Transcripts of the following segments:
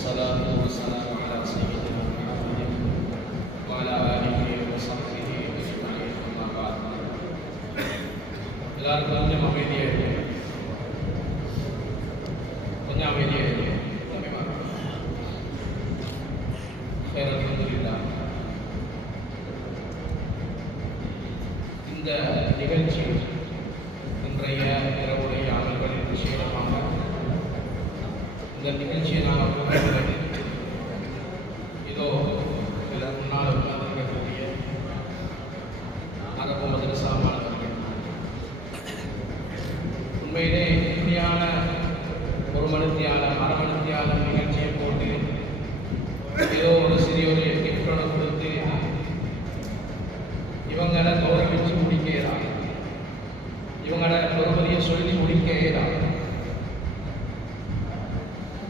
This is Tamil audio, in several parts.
والصلاة والسلام على سيدنا محمد وعلى آله وصحبه أجمعين أما بعد. எல்லாருக்கும் கொஞ்சம் அமைதியாக இருக்கு, கொஞ்சம் அமைதியாக இருக்கு. அல்ஹம்துலில்லாஹ். இந்த நிகழ்ச்சி இன்றைய இரவுடைய அமல்களின் விஷயமாக இந்த நிகழ்ச்சியை நாங்கள் கூறுகிறது இதோ இதற்கு முன்னால் உட்கார்ந்திருக்கக்கூடிய அரபு மதரசா மாணவர்கள். உண்மையிலே இந்தியான ஒரு மணித்தியாலம் அரை மணித்தியாலம் நிகழ்ச்சியை போட்டு ஏதோ ஒரு சிறிய ஒரு கிஃப்டோட கொடுத்து இவங்களை கௌரவிச்சு முடிக்க இயலாது, இவங்களோட பெருமதியை சொல்லி முடிக்க இயலாது.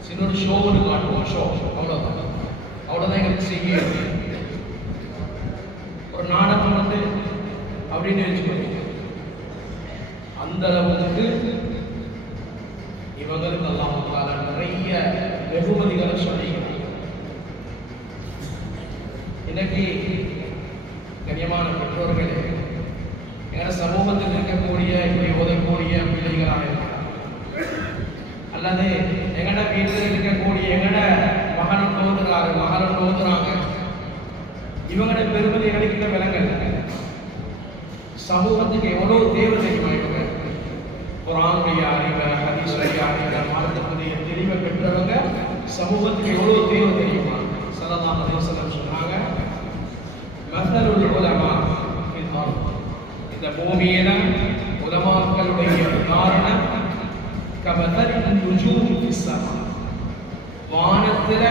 சின்ன ஒரு ஷோ ஒன்று காட்டுவோம், ஷோ அவ்வளோதான் எங்களுக்கு செய்ய. ஒரு நாடகம் வந்து அப்படின்னு வச்சுக்கோங்க, அந்த அளவுக்கு இவங்களுக்கு அல்லாஹ் நிறைய வெகுமதிகளை சொல்லிக்கிறாங்க. இன்னைக்கு கண்ணியமான பெற்றோர்களே, எங்களோட சமூகத்தில் இருக்கக்கூடிய இப்படி ஓதக்கூடிய பிள்ளைகளாக இருக்கிறார், அல்லது எங்கட வீட்டில் இருக்கக்கூடிய எங்கட மகனும் ஓதுறாரு மகளும் ஓதுறாங்க, இவங்களோட பெருமதி கிடைக்கிற விலங்கல் சமூகத்துக்கு எவ்வளவு தேவை தெரியுமா? இவங்க குர்ஆனுடைய அறிவை, ஹதீஸுடைய அறிவை, மார்க்கத்துடைய தெளிவை பெற்றவங்க சமூகத்துக்கு எவ்வளவு தேவை தெரியுமா? ஸல்லல்லாஹு அலைஹி வஸல்லம் சொன்னாங்க, மஸலுல் உலமா ஃபில் அர்த், இந்த பூமியில உலமாக்களுடைய உதாரணம் கமஸலின் நுஜூமி ஃபிஸ் ஸமா, வானத்தில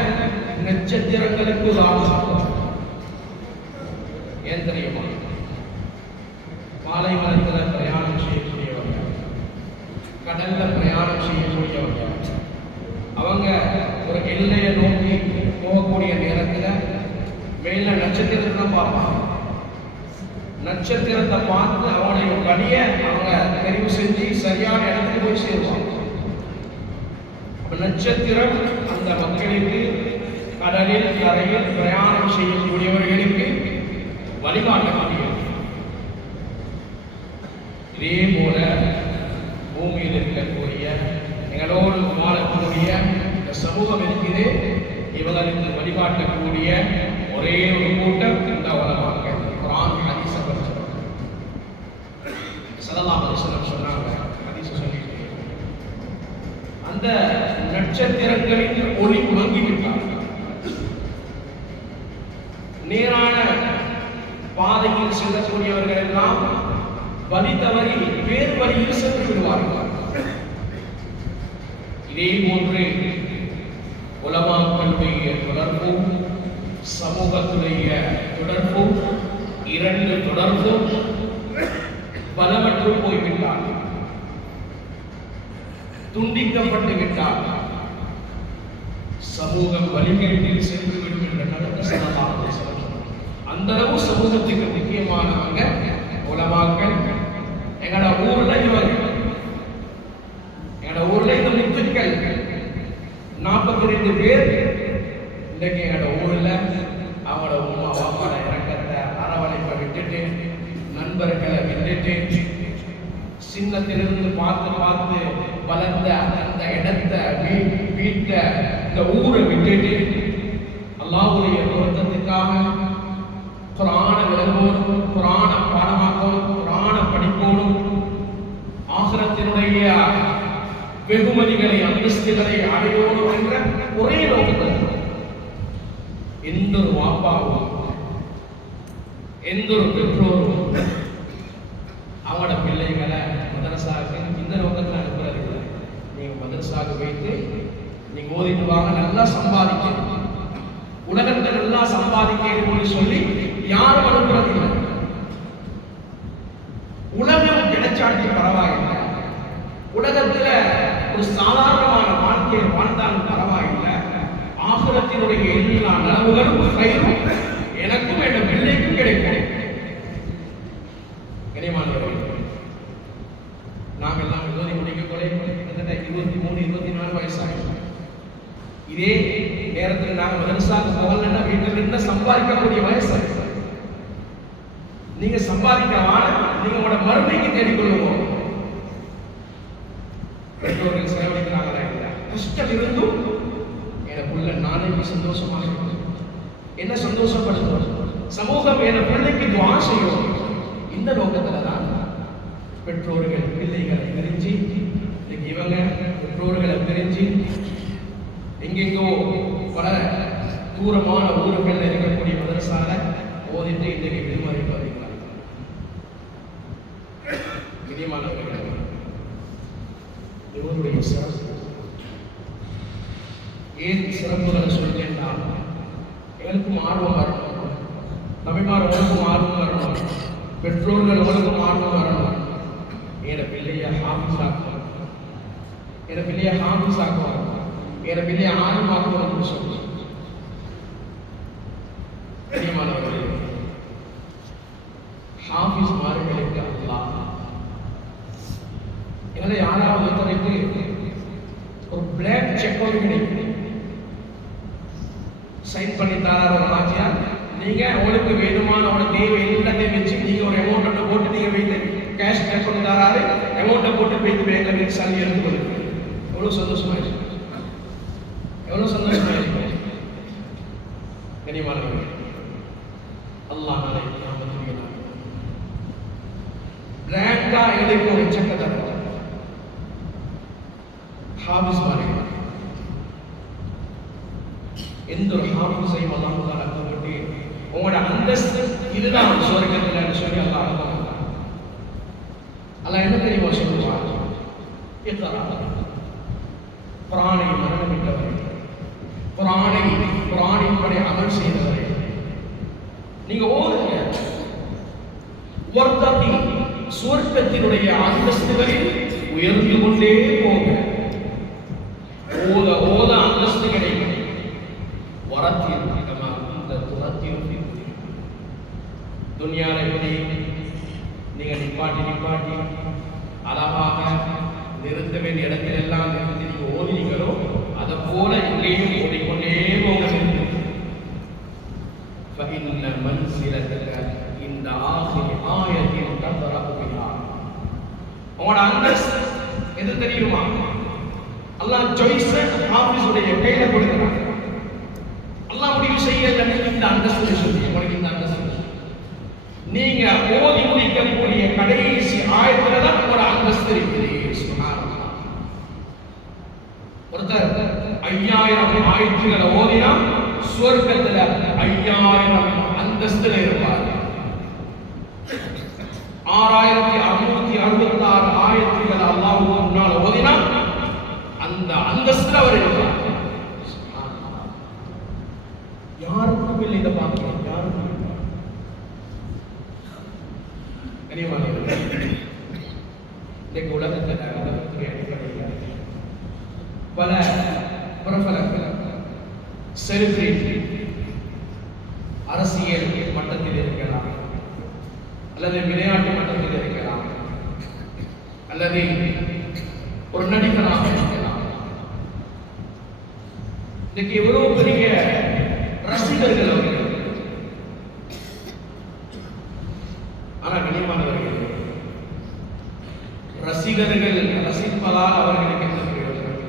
நட்சத்திரங்களுக்கு உதாரணம். ஏன் தெரியுமா? பாலைவனத்தில் பிரயாணம் செய்யக்கூடியவங்க, கடல்ல பிரயாணம் செய்யக்கூடியவங்க, அவங்க ஒரு எல்லையை நோக்கி போகக்கூடிய நேரத்தில் மேல நட்சத்திரத்தை தான் பார்ப்பாங்க. நட்சத்திரத்தை பார்த்து அவனுடைய வழியை அவங்க தெரிவு செஞ்சு சரியான இடத்துக்கு போய் சேருவாங்க. நட்சத்திரம் அந்த மக்களுக்கு கடலில் கரையில் பிரயாணம் செய்யக்கூடியவர்களுக்கு வழிகாட்டக்கூடியது. இதே போல பூமியில் இருக்கக்கூடிய எங்களோடு வாழக்கூடிய இந்த சமூகம் இருக்குது, இவர்களுக்கு வழிகாட்டக்கூடிய ஒரே ஒரு கூட்டம் இந்த உலமாக்கள். குர்ஆன் ஹதீஸ படிச்சவங்க. ஸல்லல்லாஹு அலைஹி வஸல்லம் சொன்னாங்க, ஹதீஸ் சொல்லிட்டு, அந்த நட்சத்திரங்களின் ஒளி மங்கிவிட்டார், நேரான பாதையில் செல்லக்கூடியவர்கள் எல்லாம் வழி தவறி வேறு வழியில் சென்று விடுவார்கள். இதே போன்று உலமாக்களுடைய தொடர்பும் சமூகத்துடைய தொடர்பும் இரண்டு தொடர்பும் பலமற்று போய்விட்டார், துண்டிக்கப்பட்டு விட்டார், சமூகம் வழிகேட்டில் சென்று விடும் என்ற கருத்து ஸல்லல்லாஹு அலைஹி வஸல்லம். அந்த அளவு சமூகத்துக்கு முக்கியமானவங்க உலமாக்கள். எங்களோட ஊர்ல இவங்க, எங்களோட ஊர்ல இந்த முத்துக்கள் 42 பேர் இன்றைக்கு எங்களோட ஊர்ல அவங்களோட உமா வாப்பாட இறக்கத்தை அரவணைப்பை விட்டுட்டு, நண்பர்களை விட்டுட்டு, சின்னத்திலிருந்து பார்த்து பார்த்து வளர்ந்த அந்த இடத்தை வீட்டை இந்த ஊரை விட்டுட்டு அல்லாஹ்வுடைய பொருத்தத்துக்காக குர்ஆன விளங்கோடும், குர்ஆன பாடமாக்கணும், குர்ஆன படிக்கணும், ஆகிரத்தினுடைய வெகுமதிகளை அந்தஸ்துகளை அடையோடும் என்ற ஒரே நோக்கத்தில் எந்த ஒரு வாப்பாவும் எந்த ஒரு பெற்றோரும் அவங்களோட பிள்ளைகளை மதரசாவுக்கு இந்த நோக்கத்தில் அனுப்புறது இல்லை. நீங்க மதரசாவுக்கு வைத்து நீங்க ஓதிட்டு வாங்க, நல்லா சம்பாதிக்க, உலகத்தை நல்லா சம்பாதிக்கணும்னு சொல்லி யாரும் அனுப்புறது இல்லை. உலகம் கிடைச்சாட்டி பரவாயில்லை, உலகத்துல ஒரு சாதாரணமான வாழ்க்கையை வாழ்ந்தாலும் பரவாயில்லை, ஆகிரத்தினுடைய எல்லா நலவுகளும் எனக்கும் என் பிள்ளைக்கும் கிடைக்கும். நாங்கள் எல்லாம் ஓதி முடிக்க கூட கிட்டத்தட்ட 23-24 வயசாகும். இதே நேரத்தில் நாங்கள் மதரசாவுக்கு போகலன்னா வீட்டில் என்ன சம்பாதிக்கக்கூடிய வயசு. நீங்க சம்பாதிக்கவான நீங்க உங்களோட மறுமைக்கு தேடிக்கொள்ளுவோம். பெற்றோர்கள் செலவழிக்கிறாங்களா இல்லையா? கஷ்டம் இருந்தும் எனக்குள்ள நாளைக்கு சந்தோஷமாக இருக்கு. என்ன சந்தோஷப்படுத்தும்? சமூகம் என் பிள்ளைக்கு துஆ செய்யும். இந்த நோக்கத்துல தான் பெற்றோர்கள் பிள்ளைகளை பிரிஞ்சு இவங்க பெற்றோர்களை பிரிஞ்சு எங்கெங்கோ பல தூரமான ஊர்கள் இருக்கக்கூடிய மதரசால ஓதிட்டு இன்றைக்கு விடுமுறை வருகிறார்கள். இவருடைய சிறப்பு ஏன் சிறப்புகளை சொல்லிட்டேன்னா எங்களுக்கும் ஆர்வம் வரணும், தமிழ்மார்களுக்கும் ஆர்வம் வரணும், பெற்றோர்களுக்கும் ஆர்வம் வரணும். என் பிள்ளைய ஹாஃபிஸ் ஆக்குவார், என் பிள்ளைய ஹாஃபிஸ் ஆக்குவார், என் பிள்ளைய ஆர்வமாக்குவார் சொல்லி கண்ணியமானவர்களே, ஹாஃபிஸ் மார்களுக்கு அல்லாஹ் எங்களை யாராவது ஒருத்தருக்கு ஒரு பிளாக் செக் ஒன்று கிடைக்கும், சைன் பண்ணி தராத ஒரு ஆட்சியார், நீங்க உங்களுக்கு வேணுமான அவனுக்கு தேவை எல்லாத்தையும் வச்சு நீங்க ஒரு அமௌண்ட் போட்டு நீங்க வைத்து கேஷ் செக் பண்ணி தராரு, அமௌண்ட்டை போட்டு வைத்து பேங்க்ல சல்லி எடுத்து கொடுங்க. எவ்வளவு சந்தோஷமா இருக்கு, எவ்வளவு சந்தோஷமா இருக்கு. கனிமானவர்களே, அல்லாஹ் நாளை கியாமத்துடைய நாள் பிளாக்கா எங்களுக்கு ஒரு செக் தருவார். ஹாஃபிஸ் மார்கள் எந்த ஒரு ஹாஃபிஸையும் அல்லாஹ் தஆலா கவட்டி உங்களோட அந்தஸ்து இதுதான் சொர்க்கத்தில் சொல்லி அல்லாஹ் அல்லாஹ் என்ன தெரியுமா சொல்லுவார்? இக்ரா, குர்ஆனை மரணமிட்டவரே, குர்ஆனின்படி அமல் செய்தவரே, நீங்க ஓதுங்க. வர்தகி, சொர்க்கத்தினுடைய அந்தஸ்துகளில் உயர்ந்து கொண்டே போக. ஓத ஓத அந்தஸ்து கிடைக்கும். வரத்தில் இந்த துரத்தில் துன்யால எப்படி நீங்க நிப்பாட்டி அழகாக நிறுத்த வேண்டிய இடத்தில் எல்லாம் நிறுத்தி நீங்க ஓதினீங்களோ அதை போல இங்கேயும் ஓடிக்கொண்டே போக வேண்டும். இந்த ஆயத்தில் உங்களோட அந்தஸ்து எது தெரியுமா? அல்லாஹ் சாய்ஸ் ஹாஃபிஸுடைய கையில கொடுக்கிறான். அல்லாஹ் முடிவு செய்யல இந்த அந்தஸ்து சொல்லி உங்களுக்கு இந்த அந்தஸ்து நீங்க ஓதி முடிக்கக்கூடிய கடைசி ஆயத்துல தான் உங்களோட அந்தஸ்து இருக்குது. சுப்ஹானல்லாஹ். ஒருத்தர் 5000 ஆயத்துகளை ஓதினா சொர்க்கத்துல 5000 அந்தஸ்துல இருப்பார். 6666 ஆயத்துகளை அல்லாஹ் முன்னால் ஓதினா அந்த அந்தஸ்துல அவர் இருப்பார். யாருக்கும் இல்லை இதை பார்க்கலாம், யாருக்கும் இன்றைக்கு உலகத்தில் அடிப்படையில் பல பிரபலங்கள் செலிபிரிட்டி அரசியல் மட்டத்தில் இருக்கலாம், அல்லது விளையாட்டு மட்டத்தில் இருக்கலாம், அல்லது ஒரு நடிகராக இருக்கலாம். இன்னைக்கு எவ்வளவு பெரிய ரசிகர்கள் அவர்கள். ஆனா கனிமானவர்கள், ரசிகர்கள் ரசிப்பதால் அவர்களுக்கு எந்த பிரயோஜனம்?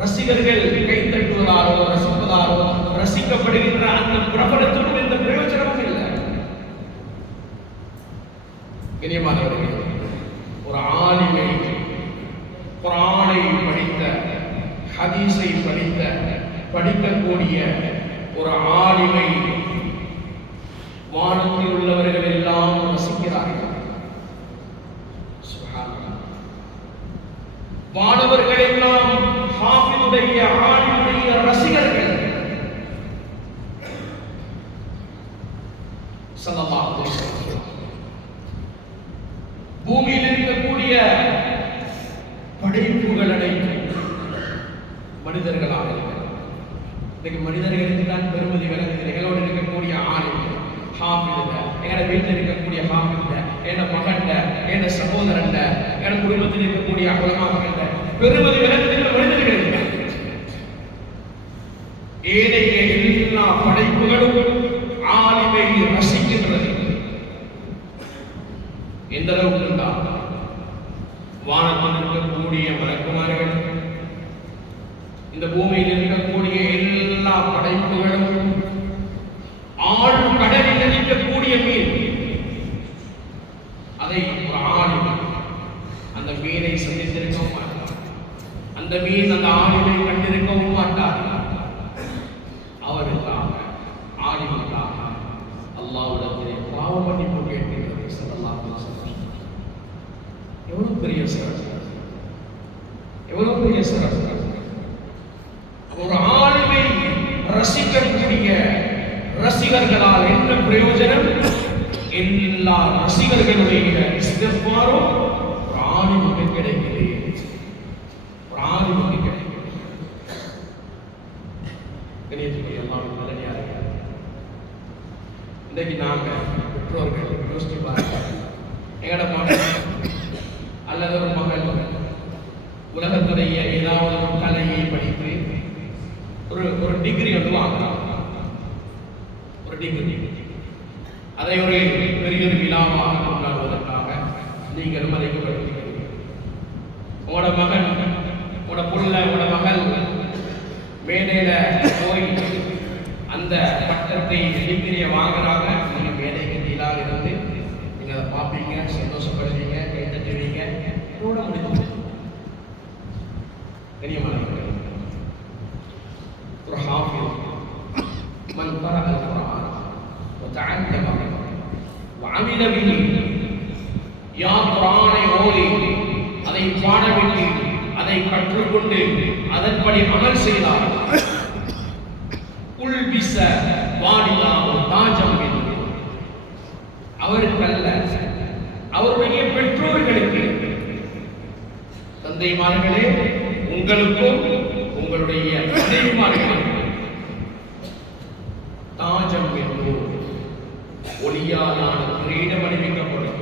ரசிகர்கள் கை தட்டுவதாலோ ரசிப்பதாலோ ரசிக்கப்படுகின்ற அந்த பிரபலத்துடன் எந்த பிரயோஜனமும் இல்லை. கனிமானவர்கள், ஒரு ஆலிமை குர்ஆனை படித்த, ஹதீஸை படிக்கக்கூடிய ஒரு ஆலிமை வானத்தில் உள்ளவர்கள் எல்லாம் ரசிக்கிறார்கள். வானவர்கள் எல்லாம் ஹாஃபிஸுடைய ஆலிமுடைய ரசிகர்கள். ஸல்லல்லாஹு அலைஹி வஸல்லம் பூமியில் இருக்கக்கூடிய படைப்புகள் அனைத்தும் மனிதர்களாக இன்னைக்கு மனிதர்களுக்கு தான் பெருமதி விளங்குது. எங்களோடு இருக்கக்கூடிய ஆலிம் ஹாஃபிஸ், எங்களோட வீட்டில் இருக்கக்கூடிய ஹாஃபிஸ், என் மகன், என் சகோதரன், என் குடும்பத்தில் இருக்கக்கூடிய உலமாக்கள் பெருமதி விளங்குகின்ற மனிதர்கள். ஏனைய எல்லா படைப்புகளும் ஆலிமை ரசிக்கின்றது. எந்த அளவுக்கு இருந்தால் வானத்தில் இருக்கக்கூடிய மலக்குமார்கள், இந்த பூமியில் இருக்கக்கூடிய எல்லா படைப்புகளும், ஆழ் கடலில் இருக்கக்கூடிய மீன், அதை ஒரு ஆலிமை அந்த மீனை சந்தித்திருக்கவும் மாட்டார். அந்த மீன் அந்த ஆலிமை கண்டிருக்கவும் மாட்டார். அவருக்காக ஆலிமுக்காக அல்லாஹ்விடத்திலே பாவ மன்னிப்பு கேட்கின்றது. ஸல்லல்லாஹு அலைஹி வஸல்லம். எவ்வளவு பெரிய சிறப்பு, எவ்வளவு பெரிய சிறப்பு. ஒரு ஆலிமை ரசிக்கக்கூடிய ரசிகர்களால் என்ன பிரயோஜனம்? எல்லா ரசிகர்களுடைய இஸ்திக்பாரும் ஒரு ஆலிமுக்கு கிடைக்கிறது. ஒரு ஆலிமுக்கு கிடைக்கிறது. இன்றைக்கு நாங்க பெற்றோர்கள் யோசிச்சு பாருங்க, எங்கட மகன் அல்லது ஒரு மகள் உலகத்துடைய ஏதாவது ஒரு கலையை படித்து ஒரு டிகிரி வந்து வாங்கலாம். ஒரு டிகிரி அதை ஒரு பெரிய ஒரு விழாவாக கொண்டாடுவதற்காக நீங்களும் அழைக்கப்படுகிறீர்கள். உங்களோட மகன், உங்களோட புள்ள, உங்களோட மகள் மேடையில போய் அந்த பட்டத்தை டிகிரியை வாங்குறாங்க. நீங்க மேடை கட்டிலாக இருந்து நீங்க அதை பார்ப்பீங்க, சந்தோஷப்படுவீங்க, கை தட்டுவீங்க. கூட முடிஞ்சு கண்ணியமானவர்களே, ஒரு ஹாஃபிஸ் மன் قرأ القرآن وتعلم وعمل به, யார் குர்ஆனை ஓதி அதை பாடவிட்டு அதை கற்றுக்கொண்டு அதன்படி அமல் செய்தார், உல்பிஸ வாலில்லாஹு தாஜம் என்று, அவருக்கல்ல அவருடைய பெற்றோர்களுக்கு, தந்தைமார்களே உங்களுக்கும் உங்களுடைய மனைவிமார்களுக்கும் தாஜம் என்று ஒளியாலான கிரீடம் அணிவிக்கப்படும்.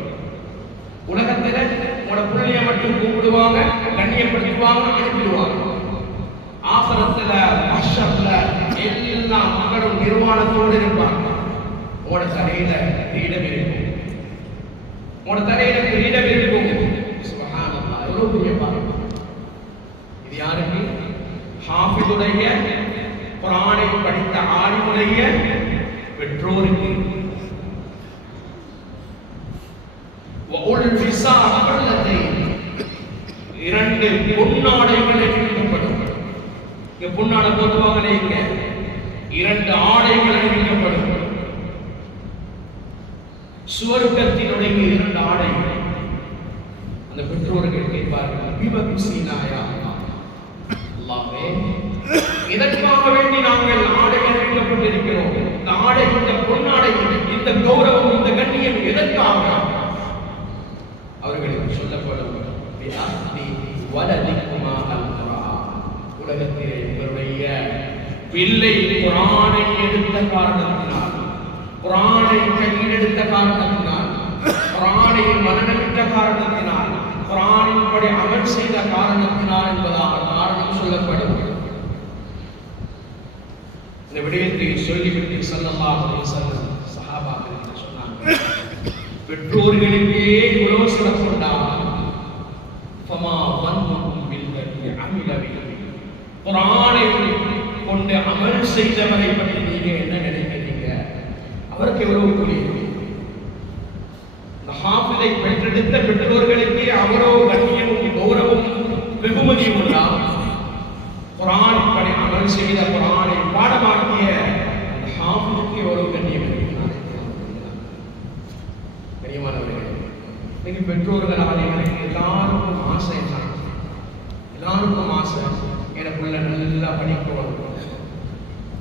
உலகத்தில் உங்களோட பிள்ளைய மட்டும் கூப்பிடுவாங்க, கண்ணியப்படுத்துவாங்க, அனுப்பிடுவாங்க. ஆசரத்துல மஹ்ஷர்ல எல்லா மக்களும் நிர்வாணத்தோடு இருப்பாங்க. உங்களோட தலையில கிரீடம் இருக்கும், உங்களோட தலையில கிரீடம் இருக்கும். சுப்ஹானல்லாஹ், எவ்வளவு பெரிய பாக்கியம். இது யாருக்கு? ஹாஃபிதுடைய குர்ஆனை படித்த ஆலிமுடைய பெற்றோருக்கு. வஉல்பிஸா ஹல்லத்தை, இரண்டு பொன்னாடைகள் அணிவிக்கப்படும். இங்க பொன்னாடை போட்டுவாங்களே, இங்க இரண்டு ஆடைகள் அணிவிக்கப்படும். சுவர்க்கத்தினுடைய இரண்டு ஆடைகள். அந்த பெற்றோர்கள் கேட்பார்கள், பிபகுசினாயா அல்லாஹ்வே, இதற்காக வேண்டி நாங்கள் ஆடை அணிவிக்கப்பட்டிருக்கிறோம். இந்த ஆடை, இந்த பொன்னாடை, இந்த கௌரவம், இந்த கண்ணியம் எதற்காக? அவர்களுக்கு சொல்லப்படும், உலகத்திலே உங்களுடைய பிள்ளை குர்ஆனை எடுத்த காரணத்தினால், குர்ஆனை கையில் எடுத்த காரணத்தினால், குர்ஆனை மனனமிட்ட காரணத்தினால், குர்ஆனின்படி அமல் செய்த காரணத்தினால் என்பதாக காரணம் சொல்லப்படும். இந்த விடயத்தை சொல்லிவிட்டு ஸல்லல்லாஹு அலைஹி வஸல்லம் சஹாபாக்களுக்கு சொன்னாங்க, பெற்றோர்களுக்கே இவ்வளவு சிறப்புண்டா, ஃபமா வன்னுக்கும் பில்லதி அமில பிஹி, குர்ஆனை கொண்டு அமல் செய்தவரை பற்றி நீங்க என்ன நினைக்கிறீங்க? அவருக்கு எவ்வளவு புரியும்? இந்த ஹாஃபிதை பெற்றெடுத்த பெற்றோர்களுக்கே அவ்வளவு கண்ணியமும் கௌரவமும் வெகுமதியும் உண்டா? குர்ஆன் படி அமல் செய்த, குர்ஆனை பாடமாக்கிய அந்த ஹாஃபிதுக்கு எவ்வளவு கண்ணியம் இருக்கிறது? கண்ணியமானவர்களே, இன்னைக்கு பெற்றோர்கள் ஆகியவர்களுக்கு எல்லாருக்கும் ஆசை தான், எல்லாருக்கும் ஆசை, என் பிள்ளை நல்லா படிக்கணும்,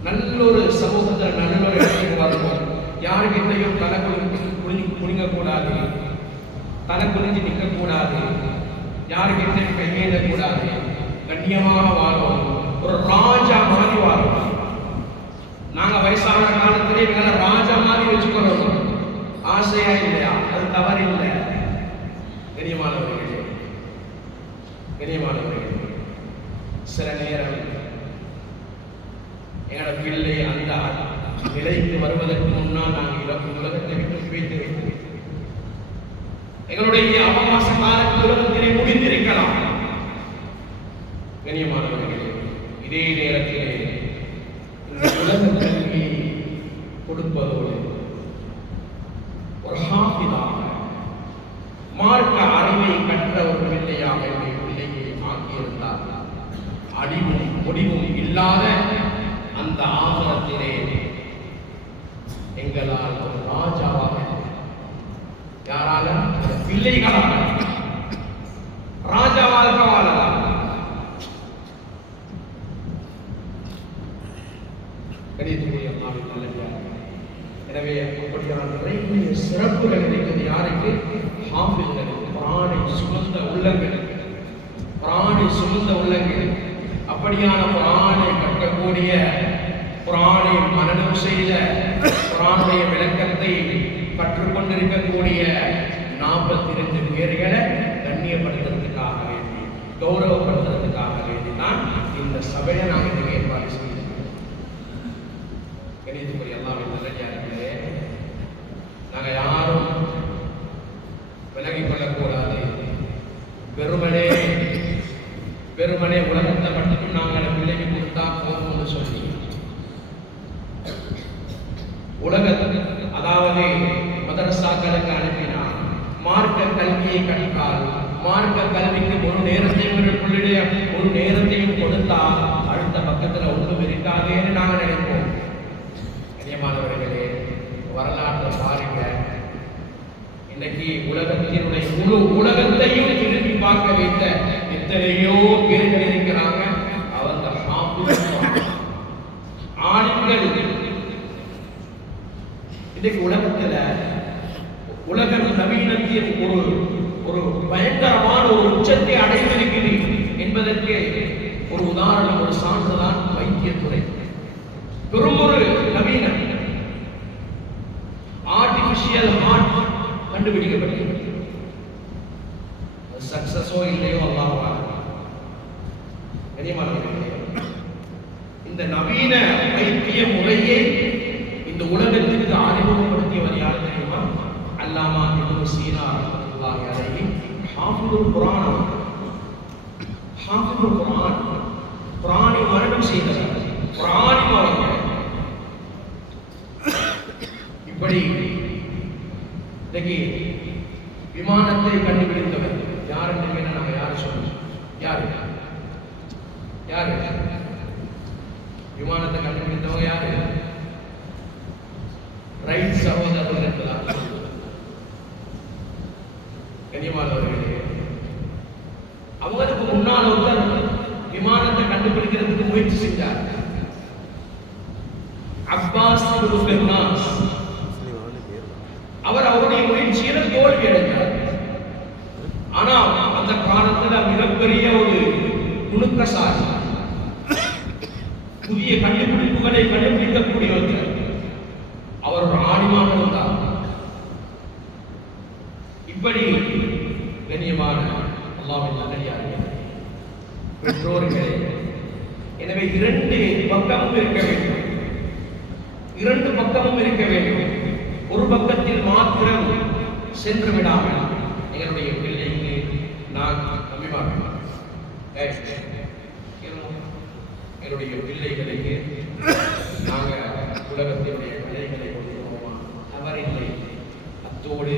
நல்ல ஒரு சமூகத்தில் நல்ல ஒரு இடத்துக்கு வரணும், யாருக்கிட்டையும் தலை குனிங்கக்கூடாது, தலை குனிஞ்சு நிற்கக்கூடாது, யாருக்கிட்டையும் கையேறக்கூடாது, கண்ணியமாக வாழும், ஒரு ராஜா மாதிரி வாழும். நாங்க வயசான காலத்திலே எங்களை ராஜா மாதிரி வச்சுக்கிறோம். ஆசையா இல்லையா? அது தவறு இல்லை. கண்ணியமானவர்களே, கண்ணியமானவர்களே, சில நேரம் எங்களோட பிள்ளை அந்த நிலைக்கு வருவதற்கு முன்னால் நாங்கள் உலகத்தை விட்டு வைத்து எங்களுடைய அவகாச காலத்தில் உலகத்திலே முடிந்திருக்கலாம். கண்ணியமானவர்களே, இதே நேரத்திலே உலக கல்வியை கொடுப்பதோடு ஒரு ஹாஃபிதாக மார்க்க அறிவை கற்ற ஒரு பிள்ளையாக என்னுடைய பிள்ளையை ஆக்கியிருந்தார். அடிவும் முடிவும் இல்லாத அந்த ஆகரத்திலே எங்களால் ஒரு ராஜாவாக, யாரால? பிள்ளைகளால் ராஜாவாக வாழலாம். எனவே அப்படியான நிறைய சிறப்புகள் இருக்கிறது. யாருக்கு? ஹாஃபில்களுக்கு, குர்ஆனை சுமந்த உள்ளங்களுக்கு, குர்ஆனை சுமந்த உள்ளங்கள். அப்படியான குர்ஆனை கற்கக்கூடிய, குர்ஆனை மனனம் செய்த, குர்ஆனுடைய விளக்கத்தை கற்றுக்கொண்டிருக்கக்கூடிய 42 பேர்களை கண்ணியப்படுத்துறதுக்காக வேண்டி, கௌரவப்படுத்துறதுக்காக வேண்டி தான் இந்த சபையை நாங்கள் இன்றைக்கு ஏற்பாடு செய்கிறோம். கணிதத்துக்குரிய அல்லாஹ்வின் நல்லடியார்களே, நாங்கள் யாரும் விலகிக் கொள்ளக்கூடாது. வெறுமனே உலகத்தை மட்டும் நாங்கள் பிள்ளைக்கு கொடுத்தா போதும்னு சொல்லி அதாவது மதரசாக்களுக்கு அனுப்பினார். மார்க்க கல்வியை கற்றால், மார்க்க கல்விக்கு ஒரு நேரத்தையும் கொடுத்தால் அடுத்த பக்கத்தில் ஒன்றும் இருக்காதேன்னு நாங்கள் நினைப்போம். கண்ணியமானவர்களே, வரலாற்றை பாருங்க. இன்னைக்கு உலகத்தினுடைய முழு உலகத்தையும் திரும்பி பார்க்க வைத்த எத்தனையோ பேர்கள் இருக்கிறாங்க. அவங்க ஆண்கள் இன்னைக்கு உலகத்துல உலக நவீனத்தின் ஒரு பயங்கரமான ஒரு உச்சத்தை அடைந்திருக்கிறது என்பதற்கு ஒரு உதாரணம், ஒரு சான்றுதான் வைத்தியத்துறை. பெரும் ஒரு நவீனம், ஆர்டிபிஷியல் ஹார்ட் கண்டுபிடிக்கப்பட்டது. சக்சஸோ இல்லையோ அல்லாஹ் கண்ணியமானவர்களே, இந்த நவீன வைத்திய முறையை இந்த உலகத்திற்கு அறிமுகப்படுத்தியவர் யார் தெரியுமா? அல்லாமா இப்னு சீனா ரஹ்மத்துல்லாஹி அலைஹி. ஹாஃபிதுல் குர்ஆன், ஹாஃபிதுல் குர்ஆன், குர்ஆனை மரணம் செய்தவர், குர்ஆனை மரணம். இப்படி இன்னைக்கு விமானத்தை கண்டுபிடித்தவர் யார் என்று கேட்டா நாங்க யாரு சொல்லணும்? யாரு விமானத்தை கண்டுபிடித்தவங்க யாரு? ரைட் சகோதரர்கள். கண்ணியமானவர்களே, அவங்களுக்கு முன்னால் ஒருத்தர் விமானத்தை கண்டுபிடிக்கிறதுக்கு முயற்சி செஞ்சார். அப்பாஸ் இப்னு ஃபர்னாஸ். அவர் அவருடைய முயற்சியில் தோல்வி அடைந்தார். ஆனால் அந்த காலத்தில் மிகப்பெரிய ஒரு நுணுக்கசாலி, புதிய கண்டுபிடிப்புகளை கண்டுபிடிக்கக்கூடியவர். அவர் ஒரு ஆணிமாக இருந்தார். இப்படி கண்ணியமான அல்லாஹ்வின் நல்லடியார்களே, பெற்றோர்களே, எனவே இரண்டு பக்கமும் இருக்க வேண்டும். இரண்டு பக்கமும் இருக்க வேண்டும். ஒரு பக்கத்தில் மாத்திரம் சென்று விடாமல் எங்களுடைய பிள்ளைக்கு நான் நம்பிமாட்டேன். என்னுடைய பிள்ளைகளுக்கு நாங்கள் உலகத்தினுடைய பிள்ளைகளை கொடுக்கிறோமா? தவறில்லை. அத்தோடு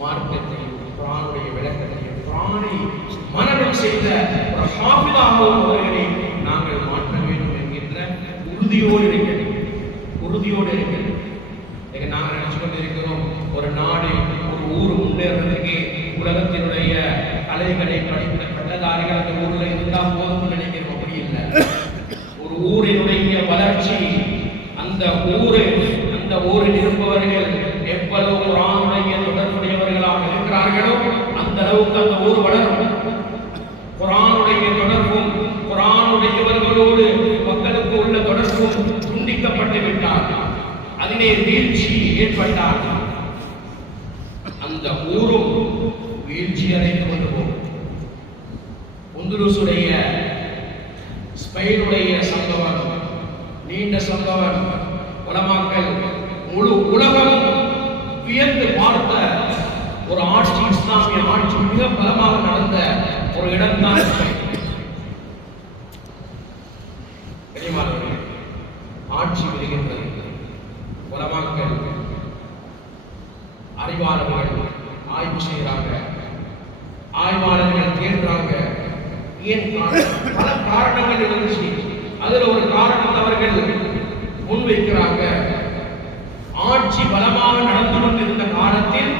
மார்க்கத்தையும் குர்ஆனுடைய விளக்கத்தையும் குர்ஆனை மனனம் செய்த ஒரு ஹாஃபிதாகவும் அவர்களை நாங்கள் மாற்ற வேண்டும் என்கின்ற உறுதியோடு இருக்கிறது. நாங்கள் நினைச்சு கொண்டிருக்கிறோம், ஒரு நாடு, ஒரு ஊர் முன்னேறதுக்கு உலகத்தினுடைய கலைகளை படித்த பட்டதாரிகள் அந்த ஊர்ல இருந்தால் போதும் நினைக்கிறோம். அப்படி இல்லை. ஒரு ஊரினுடைய வளர்ச்சி, அந்த ஊரில் இருப்பவர்கள் எவ்வளவு குர்ஆனுடைய தொடர்புடையவர்களாக இருக்கிறார்களோ அந்த அளவுக்கு அந்த ஊர் வளரும். குர்ஆனுடைய தொடர்பும் குர்ஆனுடையவர்களோடு மக்களுக்கு உள்ள தொடர்பும் துண்டிக்கப்பட்டு விட்டார், அதிலே வீழ்ச்சி ஏற்பட்டார், அந்த ஊரும் வீழ்ச்சி அடைந்து கொண்டு போகும். உந்துருசுடைய ஸ்பெயினுடைய சம்பவம் நீண்ட சம்பவம். உலமாக்கள் முழு உலகம் வியந்து பார்த்த ஒரு ஆட்சி, இஸ்லாமிய ஆட்சி மிக பலமாக நடந்த ஒரு இடம்தான் ஆட்சி விடுகின்றது. உலமாக்கள் அறிவாளர்கள் ஆய்வு செய்கிறாங்க, ஆய்வாளர்கள் தேடுறாங்க. ஏன் பல காரணங்கள் இருந்துச்சு. அதுல ஒரு காரணம் அவர்கள் முன்வைக்கிறாங்க. ஆட்சி பலமாக நடந்து கொண்டிருந்த காலத்தில்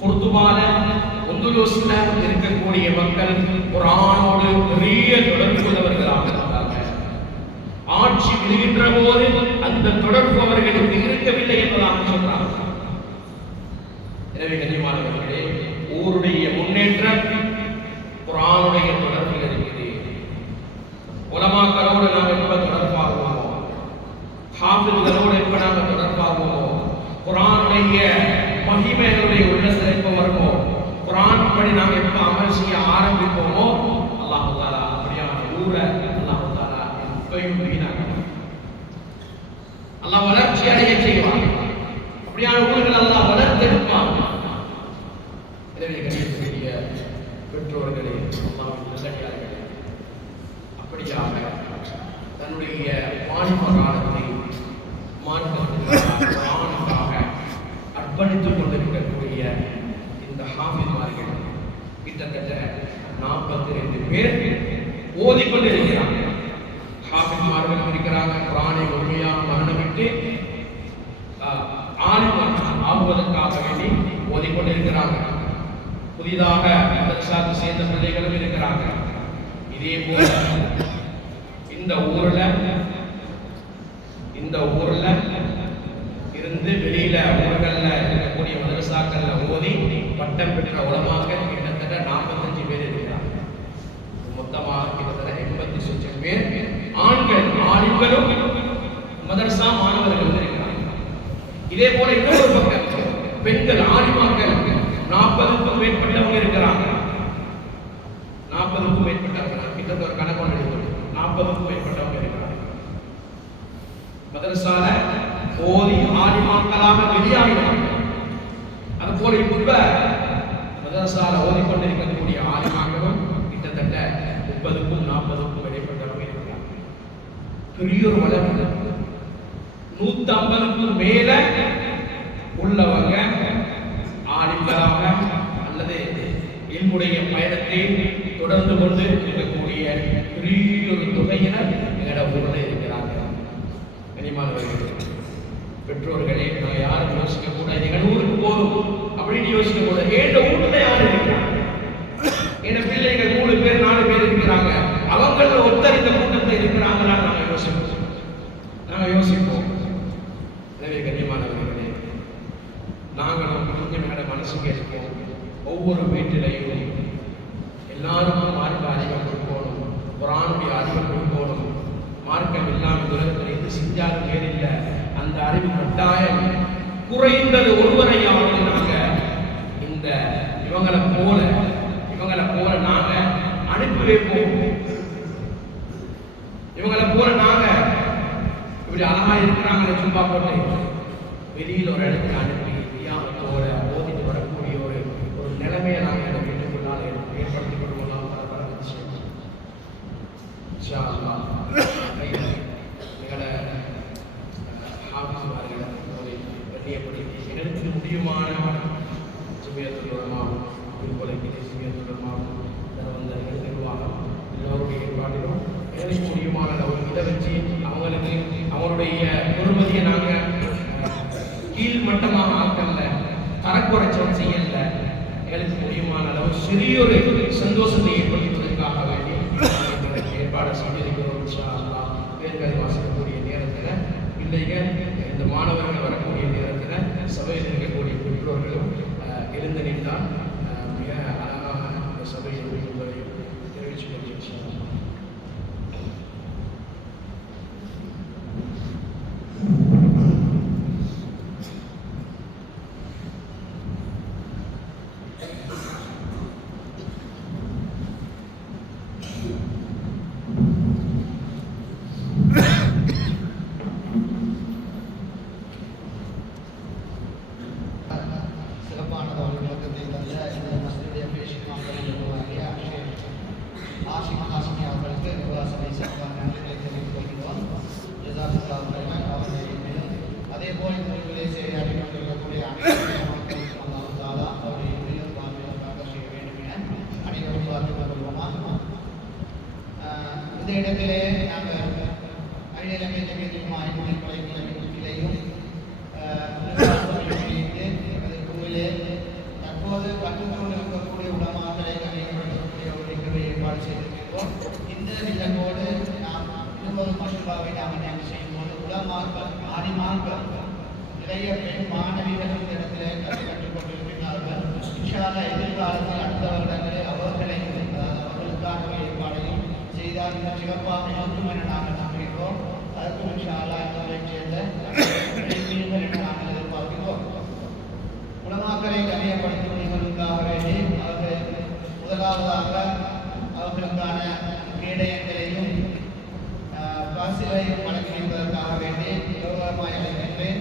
குர்துபால உந்துலூஸ்ல இருக்கக்கூடிய மக்கள் குர்ஆனோடு பெரிய தொடர்பு உள்ளவர்களாக இருந்தாங்க. ஆட்சி விடுகின்ற போது அந்த தொடர்பு அவர்களுக்கு இருக்கவில்லை என்பதாக சொல்றாங்க. எனவே கண்ணியமானவர்களே, ஊருடைய முன்னேற்றம் குர்ஆனுடைய தொடர்பில் இருக்குது. உலமாக்களோடு நாம் எப்ப தொடர்பாகுவோமோ, ஹாஃபிஸ்களோடு எப்ப நாம் தொடர்பாகுவோமோ, குர்ஆனுடைய மகிமைகளுடைய உள்ளத்தில் எப்ப வருமோ, குர்ஆன் படி நாம் எப்ப அமல் செய்ய ஆரம்பிப்போமோ, அல்லாஹ் தஆலா அப்படியான ஊரை அல்லாஹ் தஆலா எப்பயும் வீணாக்க அல்லாஹ் வளர்ச்சி அடைய செய்வான். அப்படியான ஊர்கள் அல்லாஹ் வளர்த்தெடுப்பான். எனவே கண்ணியத்திற்குரிய பெற்றோர்களே, அல்லாஹ்வின் நல்லடியார்களே, அப்படியாக தன்னுடைய வாலிப காலத்தை மார்க்கத்துக்காக அர்ப்பணித்துக் கொண்டிருக்கக்கூடிய இந்த ஹாஃபிஸ்மார்கள் கிட்டத்தட்ட 42 பேர் ஓதிக்கொண்டிருக்கிறாங்க. ஹாஃபிஸ்மார்கள் இருக்கிறாங்க. குர்ஆனை முழுமையாக மரணமிட்டு ஆகுவதற்காக வேண்டி ஓதிக்கொண்டிருக்கிறாங்க. புதிதாக மதரசாக்கு சேர்ந்த பிள்ளைகளும் இருக்கிறாங்க. இதே போல இந்த ஊர்ல இருந்து வெளியில ஊர்கள்ல இருக்கக்கூடிய மதரசாக்கள்ல ஓதி பட்டம் பெற்ற உலமாக்கள் கிட்டத்தட்ட 45 பேர் இருக்கிறாங்க. மொத்தமாக கிட்டத்தட்ட 80 பேர் ஆண்கள், ஆண்களும் மதரசா மாணவர்கள் இருக்கிறாங்க. இதே போல இன்னொரு பக்கம் பெண்கள் ஆலிமாக்கள் 40க்கும் மேற்பட்டவங்க இருக்கிறாங்க. 40க்கும் மேற்பட்டவங்க, கிட்டத்தட்ட ஒரு கணக்கு ஒன்று எடுத்து 40க்கும் மேற்பட்டவங்க இருக்கிறாங்க. மதரசால ஓதி ஆலிமாக்களாக வெளியாகிறாங்க. அது போல இப்ப மதரசால ஓதிக்கொண்டிருக்கக்கூடிய ஆலிமாக்களும் கிட்டத்தட்ட 30க்கும் 40க்கும் இடைப்பட்டவங்க இருக்கிறாங்க. பெரிய ஒரு வளர்ச்சி. 150க்கும் மேல உள்ளவங்க ஆலிம்களாக அல்லது என்னுடைய பயணத்தை தொடர்ந்து கொண்டு இருக்கக்கூடிய பெரிய ஒரு தொகையினர் எங்களோட ஊரில் இருக்கிறாங்க. கனிமானவர்களே, பெற்றோர்களே, நான் யாரும் யோசிக்க கூடாது எங்கள் ஊருக்கு போதும் அப்படின்னு யோசிக்க கூடாது. ஏன் வீட்டுல யாரும் இருக்கிறாங்க? என் பிள்ளைகள் 3 பேர் 4 பேர் இருக்கிறாங்க. அவங்கள ஒருத்தர் இந்த கூட்டத்தில் இருக்கிறாங்களா நாங்கள் யோசிப்போம். எனவே கண்ணியமானவர்களே, நாங்களும் கொஞ்சம் மனசு கேட்போம். ஒவ்வொரு வீட்டிலையும் எல்லாருக்கும் மார்க்க அறிவை கொடுக்கணும், குர்ஆனுடைய அறிவை கொடுக்கணும். மார்க்கம் இல்லாமல் உலகத்தில் எது செஞ்சாலும் நேரில்லை. அந்த அறிவு கட்டாயம் குறைந்தது ஒருவரையாவது நாங்கள் இந்த இவங்களை போல நாங்க அனுப்பி வைப்போம். இவங்களை போல நாங்க இப்படி அழகா இருக்கிறாங்கன்னு சும்மா போட்டு வெளியில் ஒரு இடத்துக்கு அனுப்பி வியாபத்தோட ஓதிட்டு வரக்கூடிய ஒரு நிலைமையை நாங்கள் இந்த வீட்டுக்குள்ளால் ஏற்படுத்திக் கொள்வோம். எங்களை ஹாஃபிஸ்மார்களை கண்ணியப்படுத்தி எங்களுக்கு முடியுமான சுமியத்துள்ளமாகும் திருக்கொலைக்கு சுமியத்துள்ளமாகும் வந்த நிர்வாகம் எல்லோருடைய ஏற்பாட்டிலும் எங்களுக்கு முடியுமான ஒரு இதை வச்சு அவங்களுக்கு அவங்களுடைய பொறுமதியை நாங்கள் கீழ்மட்டமாக ஆக்கல, தரக்குறைச்சல் செய்யல. எங்களுக்கு முடியுமான அளவு சிறியொரு சந்தோஷத்தை ஏற்படுத்துவதற்காக வேண்டி ஏற்பாடு செய்திருக்கிறோம். பேர்களை வாசிக்கக்கூடிய நேரத்தில் பிள்ளைகள், இந்த மாணவர்கள் வரக்கூடிய நேரத்தில் சபையில் இருக்கக்கூடிய பெற்றோர்களும் எழுந்து நின்றால் மிக அழகாக இந்த சபையில் உள்ளதை தெரிவித்துக் கொள்கிறேன். அவர்களுக்கு நிர்வாசனை சார்பாக நன்றிகளை தெரிவித்துக் கொள்கிறோம். அதே போல் இந்த நூல்களை செய்தியாற்றி கொண்டிருக்கக்கூடிய அனைத்து மக்களுக்கும் அல்லாஹ் தஆலா அவருடைய இறைவன் வாழ்விற்காக செய்ய வேண்டும் என அனைவரும் பார்த்துக் கொள்வோமா. இந்த இடத்திலே நாங்கள் அகில இலங்கை ஜமியத்துல் உலமா பல்கலைக்கழகத்திலேயும் எமது குழுவிலே தற்போது கற்றுக்கொண்டு இருக்கக்கூடிய உலமாக்களை கணியப்படுத்தக்கூடிய ஒரு நிகழ்வை ஏற்பாடு செய்திருக்கிறோம். இந்த நிகழ்வோடு நாம் இன்னொரு மசூபாவை நாம் நினைவு செய்யும்போது உலமாக்கள் ஆலிமாக்கள் நிறைய பெண் மாணவிகள் இந்த இடத்திலே கற்றுக் கொண்டிருக்கிறார்கள். இன்ஷா அல்லாஹ் எதிர்காலத்தில் அடுத்த வருடங்களில் அவர்களை அவர்களுக்கான ஏற்பாடையும் செய்தால் மிக சிறப்பாக இருக்கும் என நாங்கள் நம்புகிறோம். அதற்கு இன்ஷா அல்லாஹ் எங்களைச் சேர்ந்த மீன்கள் என நாங்கள் எதிர்பார்க்கிறோம். உலமாக்களை கண்ணியப்படுத்தும் நிகழ்வுக்காக வேண்டி அவர்கள் முதலாவதாக அவர்களுக்கான கேடயங்களையும் பரிசுகளையும் வழங்கி வைப்பதற்காக வேண்டி கௌரவமாக அழைக்கின்றேன்.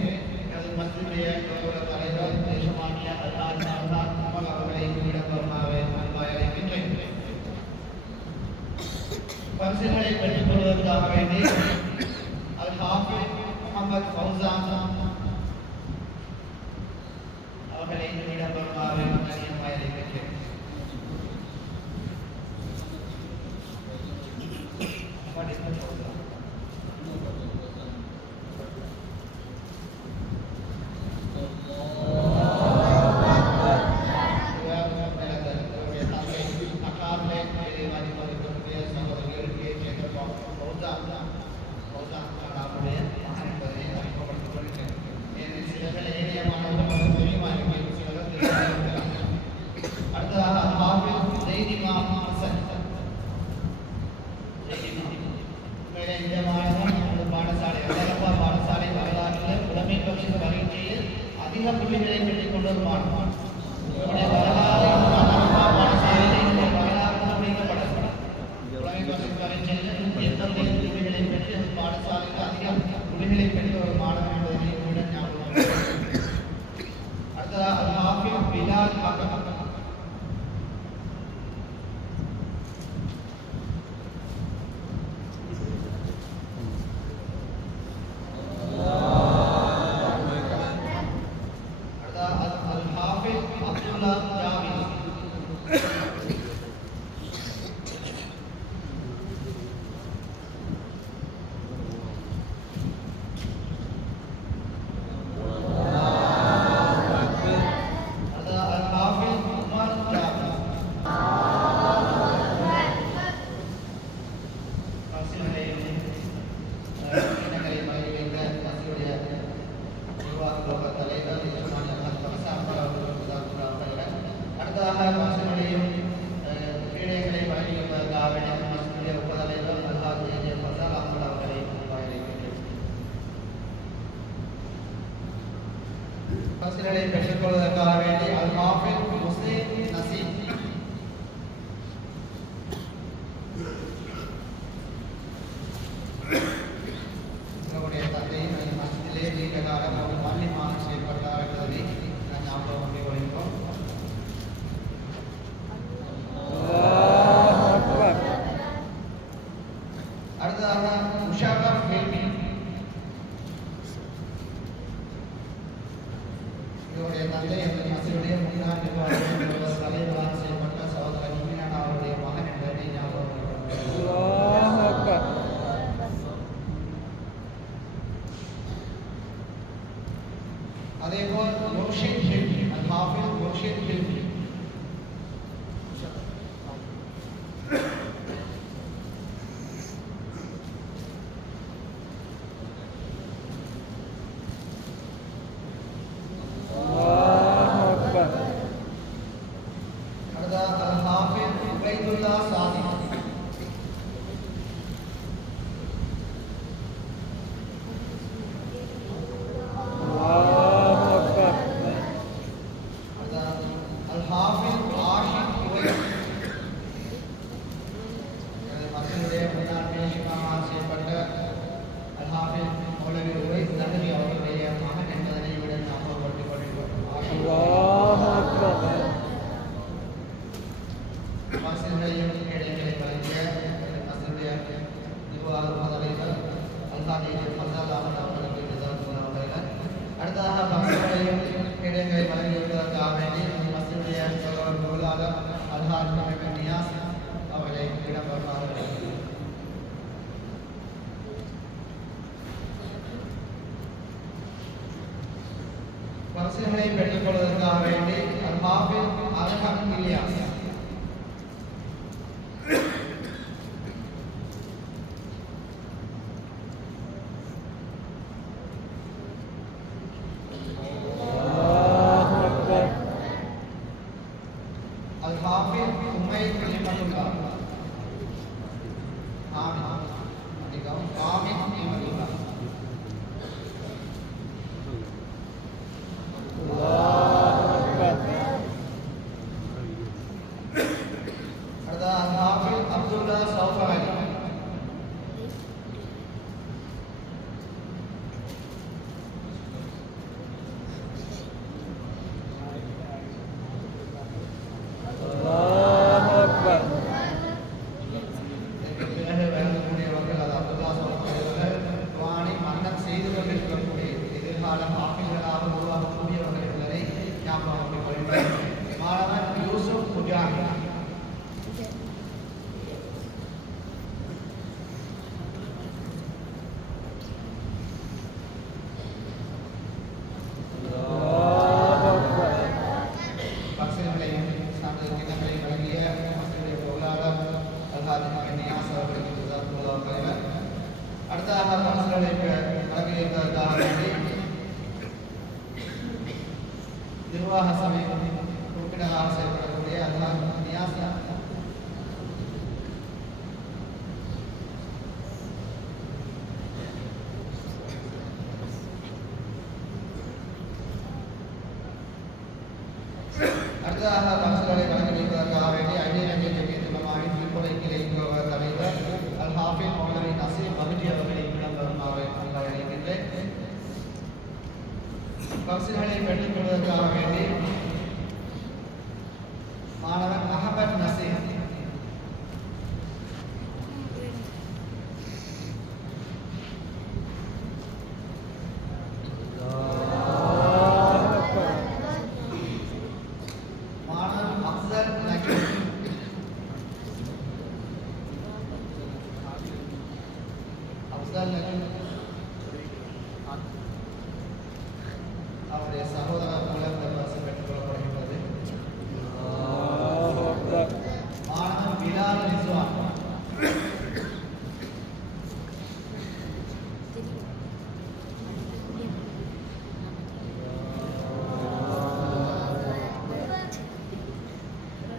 எனது மத்தியுடைய கௌரவ தலைவர் தேசமானிய அல்லாஹ் அவர்களை இடம்பெறுமாறு அன்பாய் அழைக்கின்றேன். பரிசுகளை பெற்றுக் கொள்வதற்காக வேண்டி அல் ஹாஃபிஸ் முஹம்மது ஃபௌசான் அவர்களை இடம்பெறுமாறு அன்பாய் அழைக்கின்றேன். அதிக புள்ளிகளை பெற்றுக் கொண்டது மாணவன் புள்ளிகளை பெற்று பாடசாலையில் அதிக புள்ளிகளை பெற்ற ஒரு மாணவன் என்பதை ஞாபகம். அடுத்ததாக பிலால் பரிசுகளை பெற்றுக் கொள்வதற்காக வேண்டி அல் ஹாஃபிஸ் ஹுசைன் நசீம் உங்களுடைய தந்தை மஸ்ஜிதிலே நீண்ட காலம் ஒரு மாநிலமாக செயல்பட்டார் என்பதை நான் ஞாபகம் கொண்டு வருகிறோம். அடுத்ததாக உஷாகா கேள்வி இவருடைய தந்தை அந்த மசூதியுடைய முன்னாள் நிர்வாகிகள் தலைவராக செயல்பட்ட சகோதரர் இமினான் அவருடைய மகன் என்பதை ஞாபகம். அதேபோல் முர்ஷித் ஹில்மி அல் ஹாஃபிஸ் முர்ஷித் ஹில்மி பரிசுகளை பெற்றுக் கொள்வதற்காக வேண்டி அல்ஹாஃபில் அல்ஹம் இலியாஸ். அல்ஹாஃபில் உம்மை நிமத்துல்லா. ஆமீன். அதிகம் ஆமீன் நிமத்துல்லா. அடுத்த அல்ஹாஃபில் அப்துல்லா சௌஃபானி. பிறகு வரக்கூடியவர்கள் அது அப்துல்லா சௌஃபானி அவர்கள் குர்ஆனை மன்னன் செய்து கொண்டிருக்கக்கூடிய எதிர்கால ஹாஃபில்களாக உருவாகக்கூடியவர்கள் என்பதை ஞாபகம் கொள்ளுங்கள். மாணவன் யூசுப் முஜாஹித். பக்தர்களையும் சார்ந்த தினங்களை வழங்கிய மக்களுடைய பொருளாளர் அல்ஹாஜ் நியாஸ் அவர்களுக்கு ஜஸாக்குல்லாஹு கைரன். அடுத்ததாக பக்தர்களுக்கு வழங்கியதற்காக வேண்டி நிர்வாக சபை உறுப்பினராக செயல்படக்கூடிய அல்ஹாஜ் நியாஸ் அடுத்ததாக பரிசுகளை வழங்கி வைப்பதற்காக வேண்டி ஐடியலங்கை ஜமியத்துலமாவின் திருப்பலை கிளை தலைவர் அல்ஹாஃபில் மௌலவி நசீர் மஹ்தி அவர்களை இடம் வருமாறு அழைக்கின்றேன். பரிசுகளை பெற்றுக் கொள்வதற்காக வேண்டி மாணவன் அஹமத் நசீர். மாணவன் அஃசல் நகீர். அஃசல் நகீர் அவருடைய சகோதரர் மூலம் இந்த பரிசு பெற்றுக் கொள்ளப்படுகின்றது. மாணவன் பிலால் ரிஸ்வான்.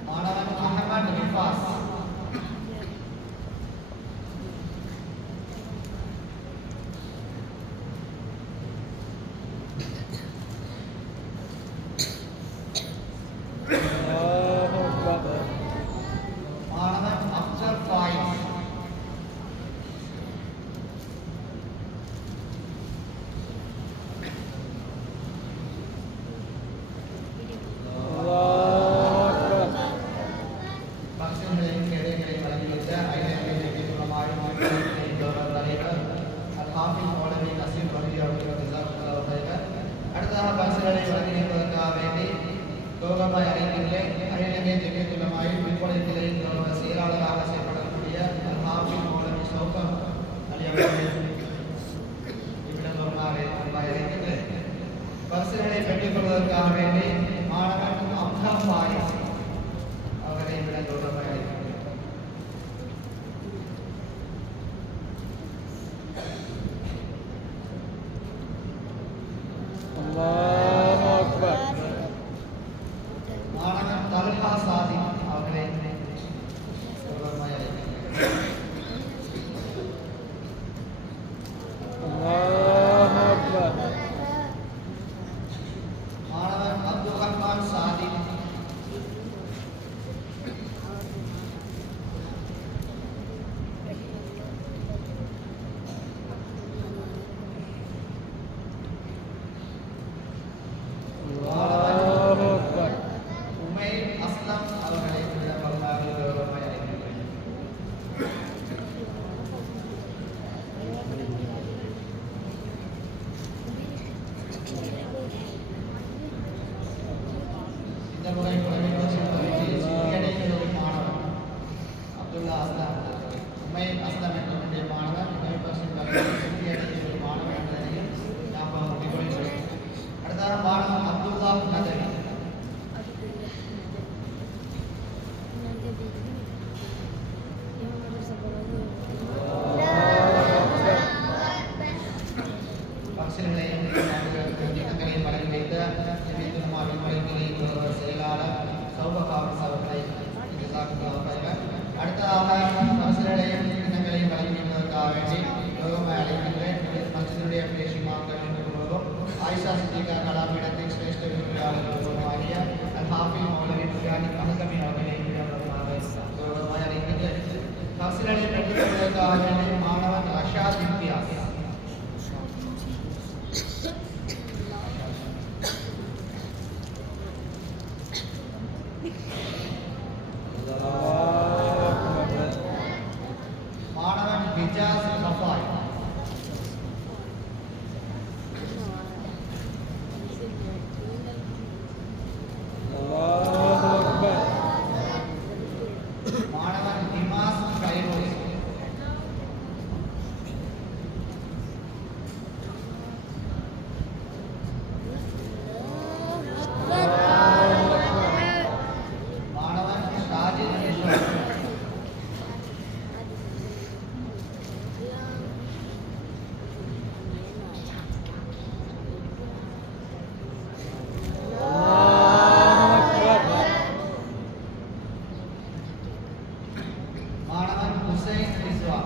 மாணவன் அஹமத் ரிஃபாஸ். மாணவன் அப்சர் ஃபாயிஸ். பக்தர்களின் கேள்விகளை வழங்கி வைத்த ஐநேரத்தை ஜெபித்துள்ளமாயும் கௌரவ தலைவர் அல்ஹாஃபில் மௌலவி நசீர் மஹ்தி அவர்கள் ஜஸாக்குல்லாஹு கைரன். அடுத்ததாக பரிசுகளை வழங்கி வைப்பதற்காக வேண்டி கௌரவமாய் அழைக்கின்றேன். ஐநேரத்தை ஜெபித்துள்ளமாயும் திருப்பலை கிளை கௌரவ செயலாளராக செயல்படக்கூடிய அல்ஹாஃபில் மௌலவி சௌஃபன் அலி அவர்கள் இவ்விடம் வருமாறு அன்பாய் அழைக்கின்றேன். பரிசுகளை பெற்றுக் கொள்வதற்காக வேண்டி மாணவன் அம்ஹம் ஃபாயிஸ் அவரை விட கௌரவமாய் அழைக்கின்றேன். மாணவன் தல்ஹா சாதி அவர்களை கௌரவமாய் அழைக்கின்றேன். மாணவன் பரிசுகளை பெற்றுக் கொள்வதற்காக வேண்டி மாணவன் ரஷாத் இம்தியாஸ். மாணவன் ஹிஜாஸ் ரஃபாய். மாணவன் ஹிமாஸ் கைரோஸ். மாணவன் ஷாஜித் ரிஷ்வத். மாணவன் ஹுசைன் ரிஸ்வா.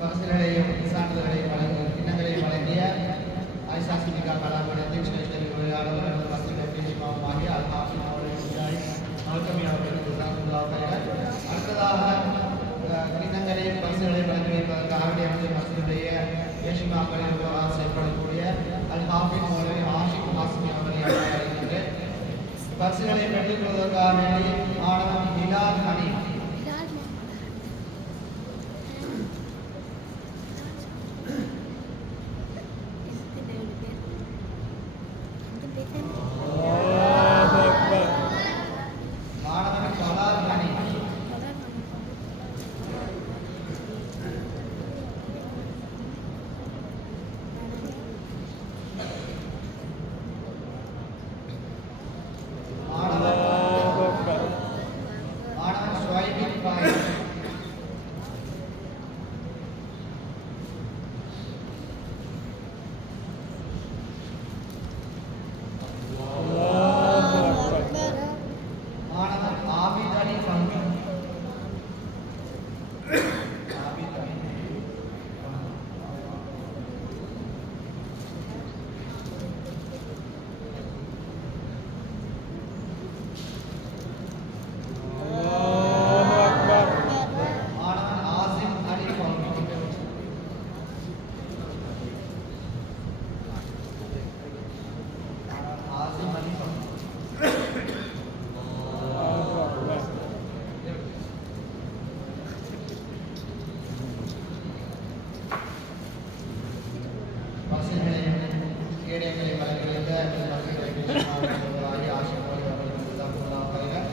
பரிசுகளையும் சான்றிதழ்களையும் வழங்கிய கிண்ணங்களையும் வழங்கிய ஆயிஷா சிந்திகா கலாமணத்தின் சிரேஷ்ட விளையாளர் மற்றும் வசீல் பேசுமாமாகிய அல்ஹாஃபிஸ் மௌலவி மல்கமி அவர்களுக்கு ஜஸாக்குல்லாஹ் கைரன். அடுத்ததாக கிண்ணங்களையும் பரிசுகளையும் வழங்கி வைப்பதற்காக வேண்டிய மசூதியுடைய பேசுமாக்களில் ஒருவராக செயல்படக்கூடிய அல்ஹாஃபிஸ் மௌலவி ஆஷிக் ஹாஸ்மி அவர்களை அழைக்கின்றேன். பரிசுகளை பெற்றுக் கொள்வதற்காக வேண்டி மாணவன் ஹிலால் ஹனீஃப். மாணவன் கலால் ஹனீஃப். மாணவன் ஷுவைபின் பாய். மாணவன் ஆபித் அலி ஃபஹ்மி. ஆபித் அலி. மாணவன் ஆசிம் அலி ஃபஹ்மி. ஆசிம் அலி ஃபஹ்மி. பரிசுகளையும் கேடயங்களையும் வழங்கி வைத்த பரிசுகளை பேசுமாமாகிய ஆஷிக் மௌலவி அவர்களுக்கு ஜஸாக்குல்லாஹ் கைரன்.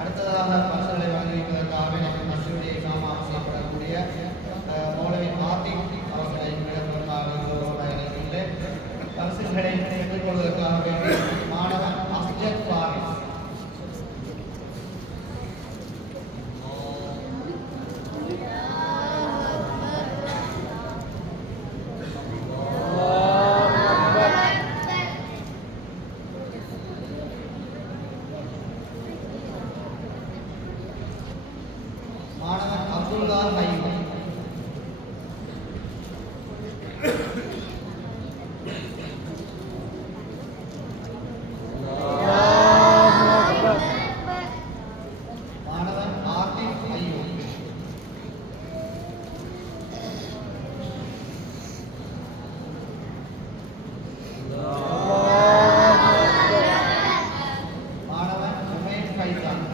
அடுத்ததாக பரிசுகளை வழங்கி வைப்பதற்காக நமது மசூதியை இமாமாக செய்யப்படக்கூடிய மௌலவி ஆத்திக் அவர்களை மிக அழைக்கின்றேன். பரிசுகளை பெற்றுக் கொள்வதற்காக வேண்டி மாணவன் அஸ்ஜத் ஃபாரிஸ். மாணவன் அப்துல்லா ஹைம். மாணவன் ஆத்திப் ஐயூப். மாணவன் உமேர் ஃபைசான்.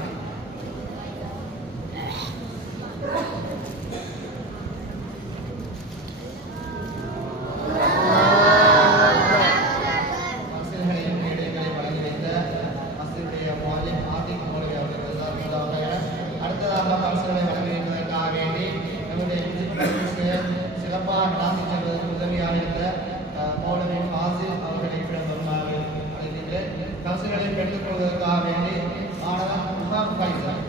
பரிசுகளையும் கேடயங்களையும் வழங்கி வைத்த மசூதியுடைய மௌலவி ஆத்திக் மௌலவி அவர்களுக்கு ஜஸாக்குல்லாஹ் கைரன். அடுத்ததாக பரிசுகளை வழங்கி வைப்பதற்காக வேண்டி நம்முடைய சிறப்பாக நடத்தி செல்வதற்கு உதவியாக இருந்த மௌலவி ஃபாசில் அவர்களை வருமாறு அழைக்கின்றேன். பரிசுகளை பெற்றுக் கொள்வதற்காக வேண்டி மாணவன் உமர் ஃபைசல்.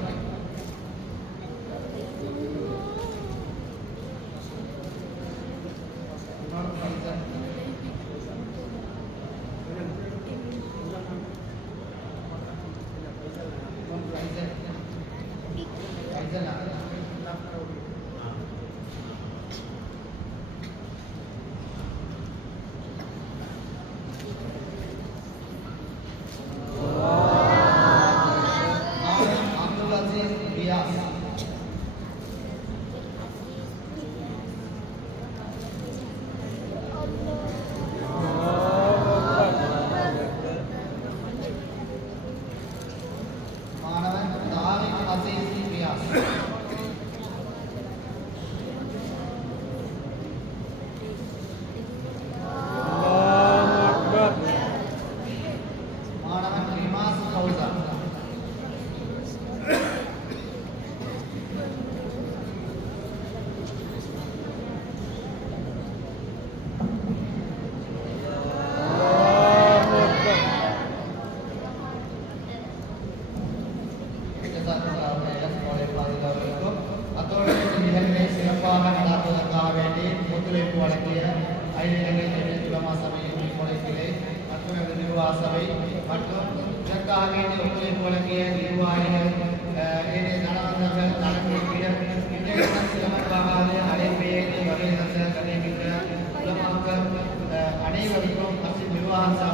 உமர் ஃபைசல். இதெல்லாம் அப்துல் அசீஸ் ரியாஸ் மாணவன் தாரிக் அசீஸ் ரியாஸ் மாணவன் ரிமாஸ் கௌசா அத்தோடு நிகழ்வை சிறப்பாக நடாத்துவதற்காக வேண்டி ஒத்துழைப்பு வழங்கிய ஐநகை உலமா சபையின் முறைகளை மற்றும் நிர்வாக சபை மற்றும் இதற்காக வேண்டி ஒத்துழைப்பு வழங்கிய நிர்வாகிகள் ஏனைய நலவந்தர்கள் நலன்கள் இன்றைய சிரமக்காக அழைப்பையை வகையில் தந்த கலைஞர்கள் உலமாக்கள் அனைவருக்கும் நிர்வாக